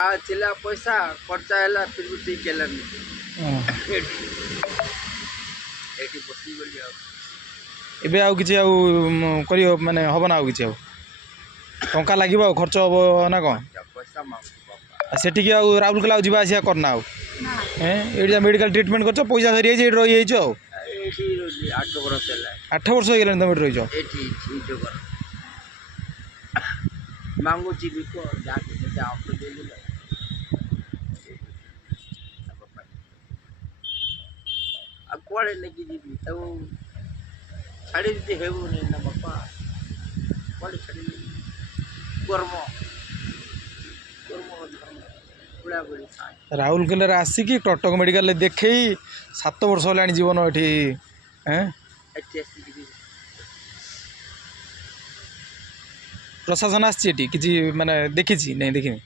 चिल्ला पैसा खर्चा है फिर भी ठीक है बसी गली ଏବେ ଆଉ କିଛି ଆଉ କରିବ ମାନେ ହେବ ନା ଆଉ କିଛି ଆଉ ଟଙ୍କା ଲାଗିବ ଆଉ ଖର୍ଚ୍ଚ ହେବ ନା କ'ଣ पैसा मांगू ସେଠିକି ଆଉ ରାଉରକେଲା ଆଉ ଯିବା ଆସିବା କରନା ଆଉ ଏଇଠି ମେଡ଼ିକାଲ ଟ୍ରିଟମେଣ୍ଟ କରିଛ ପଇସା ସରିଯାଇଛି ଏଇଠି ରହିଯାଇଛ ଆଉ 8 वर्ष है 8 ବର୍ଷ ହେଇଗଲାଣି ତମେ ଏଠି ରହିଛ मांगू जी भी को जाके आपको दे दिला अब कोड़े लगी जी तो छाड़ी दी है वो नहीं ना बापा कोड़े छाड़ी कर्म बुढ़ा बुढ़ी ରାଉରକେଲାରେ ଆସିକି କଟକ ମେଡ଼ିକାଲରେ ଦେଖେଇ 7 ବର୍ଷ ହେଲାଣି ଜୀବନ ଏଠି ପ୍ରଶାସନ ଆସିଛି ଏଠି କିଛି ମାନେ ଦେଖିଛି ନାଇଁ ଦେଖିନି